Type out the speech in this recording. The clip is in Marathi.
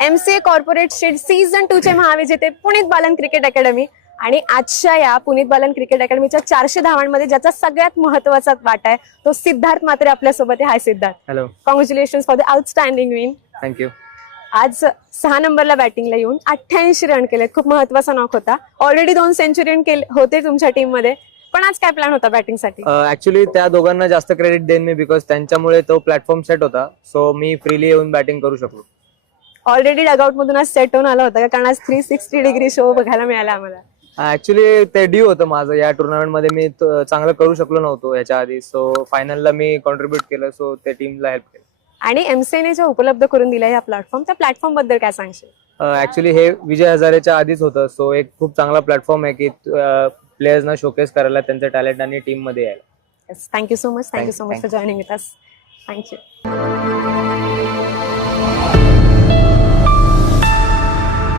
MCA कॉर्पोरेट स्टेट सीझन 2 चे महाविजेते पुनीत बालन क्रिकेट अकॅडमी आणि आजच्या या पुनीत बालन क्रिकेट अकॅडमीच्या 400 धावांमध्ये ज्याचा सगळ्यात महत्वाचा वाटा आहे तो सिद्धार्थ म्हात्रे आपल्यासोबत आहे. Hi Siddharth. Hello. Congratulations for the outstanding win. Thank you. आज 6 नंबरला बॅटिंगला येऊन 88 रन केलेत. खूप महत्वाचा नॉक होता. ऑलरेडी 2 सेंचुरी होते तुमच्या टीम मध्ये, पण आज काय प्लॅन होता बॅटिंगसाठी? ऍक्च्युली त्या दोघांना जास्त क्रेडिट देईन मी, बिकॉज त्यांच्यामुळे तो प्लॅटफॉर्म सेट होता. सो मी फ्रीली येऊन बॅटिंग करू शकलो. ऑलरेडी डगआउट मधून आज सेट होऊन आला होता का? कारण आज 360 डिग्री शो बघायला मिळाला आम्हाला. ऍक्च्युली ते ड्यू होतं माझं. या टुर्नामेंट मध्ये मी चांगलं करू शकलो नव्हतो याच्या आधी. सो फायनलला मी कॉन्ट्रीब्युट केलं. सो ते टीमला हेल्प केलं. आणि MCA जे उपलब्ध करून दिला या प्लॅटफॉर्म, त्या प्लॅटफॉर्म बद्दल काय सांगशील? ऍक्च्युली हे विजय हजारेच्या आधीच होतं. सो एक खूप चांगला प्लॅटफॉर्म आहे की प्लेयर्सना शोकेस करायला त्यांचं टॅलेंट आणि टीम मध्ये यायला. Thank you so much. Thank you so much for joining with us. Thank you.